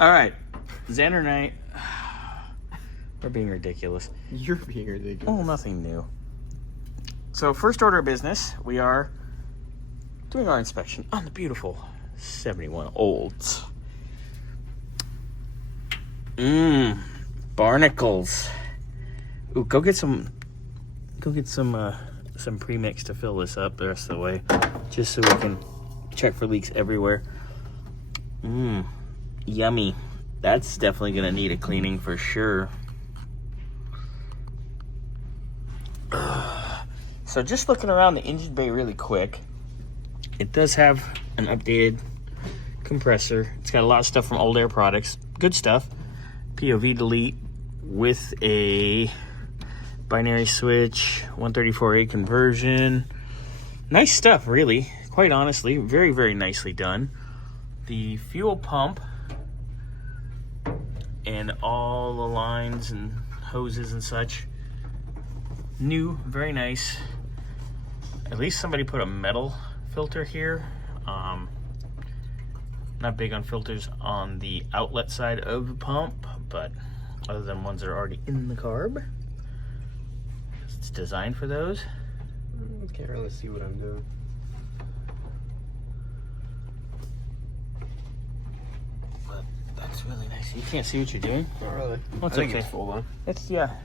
All right, Xander and I, we're being ridiculous. You're being ridiculous. Oh, nothing new. So first order of business, we are doing our inspection on the beautiful 71 Olds. Barnacles. Ooh, go get some premix to fill this up the rest of the way, just so we can check for leaks everywhere. Yummy. That's definitely gonna need a cleaning for sure. So just looking around the engine bay really quick, it does have an updated compressor. It's got a lot of stuff from Old Air products. Good stuff. POV delete with a binary switch, 134A conversion. Nice stuff, really. Quite honestly, very, very nicely done. The fuel pump and all the lines and hoses and such, new, very nice. At least somebody put a metal filter here. Not big on filters on the outlet side of the pump, but other than ones that are already in the carb, it's designed for those. Can't really see what I'm doing. But that's really nice. You can't see what you're doing? Not really. Well, I think it's full on. It's, yeah.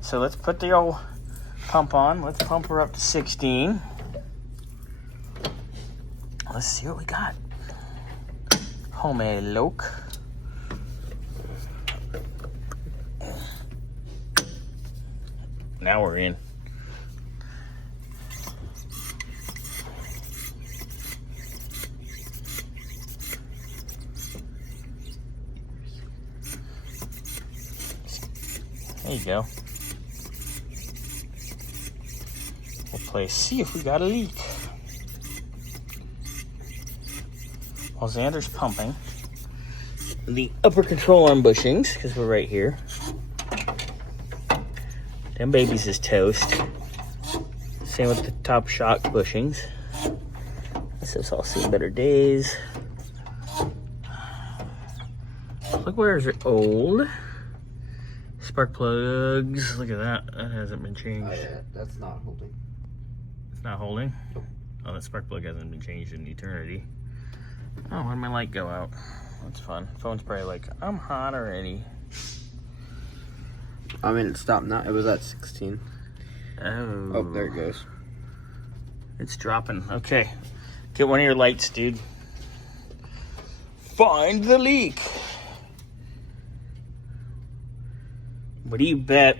So let's put the old pump on. Let's pump her up to 16. Let's see what we got. Homemade loc. Now we're in. There you go. We'll see if we got a leak. While Xander's pumping the upper control arm bushings, because we're right here. Them babies is toast. Same with the top shock bushings. This has all seen better days. Look, where's it old? Spark plugs. Look at that. That hasn't been changed. Oh, yeah, that's not holding. It's not holding? Nope. Oh, that spark plug hasn't been changed in eternity. Oh, when did my light go out? That's fun. Phone's probably like, I'm hot already. I mean, it stopped now. It was at 16. Oh. Oh, there it goes. It's dropping. Okay. Get one of your lights, dude. Find the leak. What do you bet?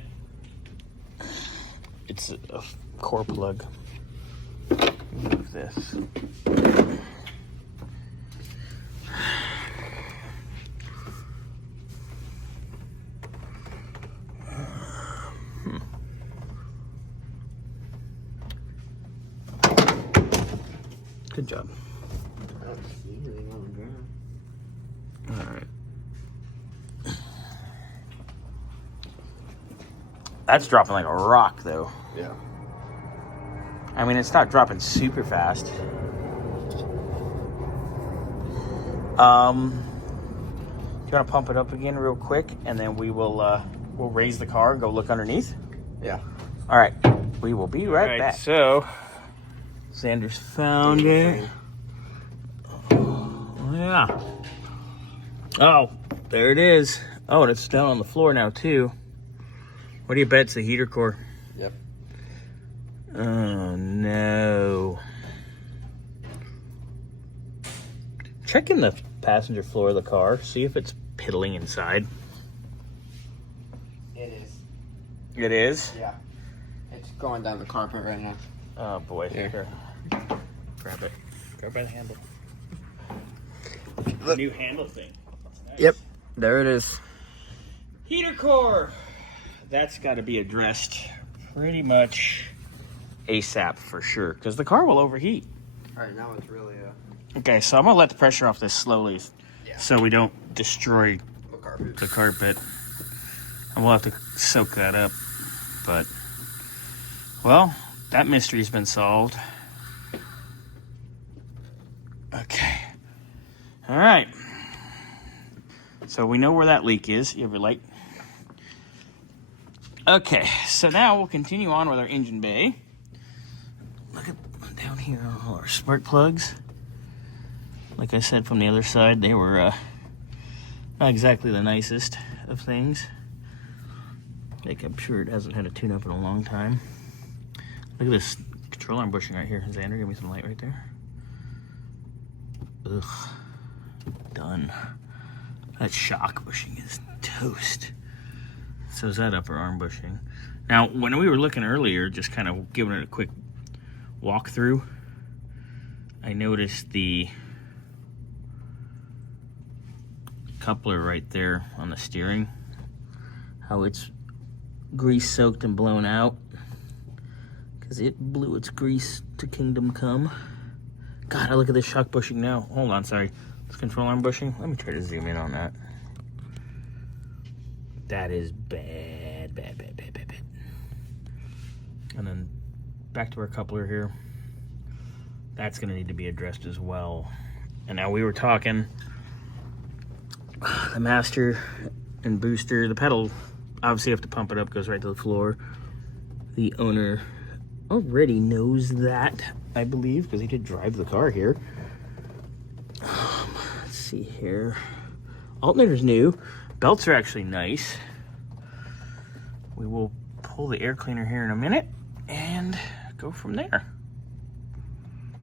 It's a core plug. Move this. Good job. I don't see anything on the ground. All right. That's dropping like a rock, though. Yeah. I mean, it's not dropping super fast. Do you want to pump it up again real quick, and then we will we'll raise the car and go look underneath? Yeah. All right. We will be right back. So, Xander's found it. Oh, yeah. Oh, there it is. Oh, and it's down on the floor now, too. What do you bet? It's the heater core. Yep. Oh, no. Check in the passenger floor of the car. See if it's piddling inside. It is. It is? Yeah. It's going down the carpet right now. Oh, boy. Here. Grab it. Grab by the handle. The new handle thing. Nice. Yep. There it is. Heater core. That's got to be addressed pretty much ASAP for sure, because the car will overheat. All right, now it's really Okay, so I'm going to let the pressure off this slowly so we don't destroy the carpet. And we'll have to soak that up. But, well, that mystery's been solved. Okay. All right. So we know where that leak is. You have your light. Okay, so now we'll continue on with our engine bay. Look at down here on all our spark plugs. Like I said, from the other side, they were not exactly the nicest of things. Like, I'm sure it hasn't had a tune-up in a long time. Look at this control arm bushing right here. Xander, give me some light right there. Ugh. Done. That shock bushing is toast. So is that upper arm bushing. Now, when we were looking earlier, just kind of giving it a quick walkthrough, I noticed the coupler right there on the steering, how it's grease soaked and blown out because it blew its grease to kingdom come. God, I look at this shock bushing now. Hold on, sorry. This control arm bushing. Let me try to zoom in on that. That is bad, bad, bad, bad, bad, bad. And then back to our coupler here. That's gonna need to be addressed as well. And now we were talking, the master and booster, the pedal, obviously you have to pump it up, goes right to the floor. The owner already knows that, I believe, because he did drive the car here. Let's see here. Alternator's new. Belts are actually nice. We will pull the air cleaner here in a minute and go from there.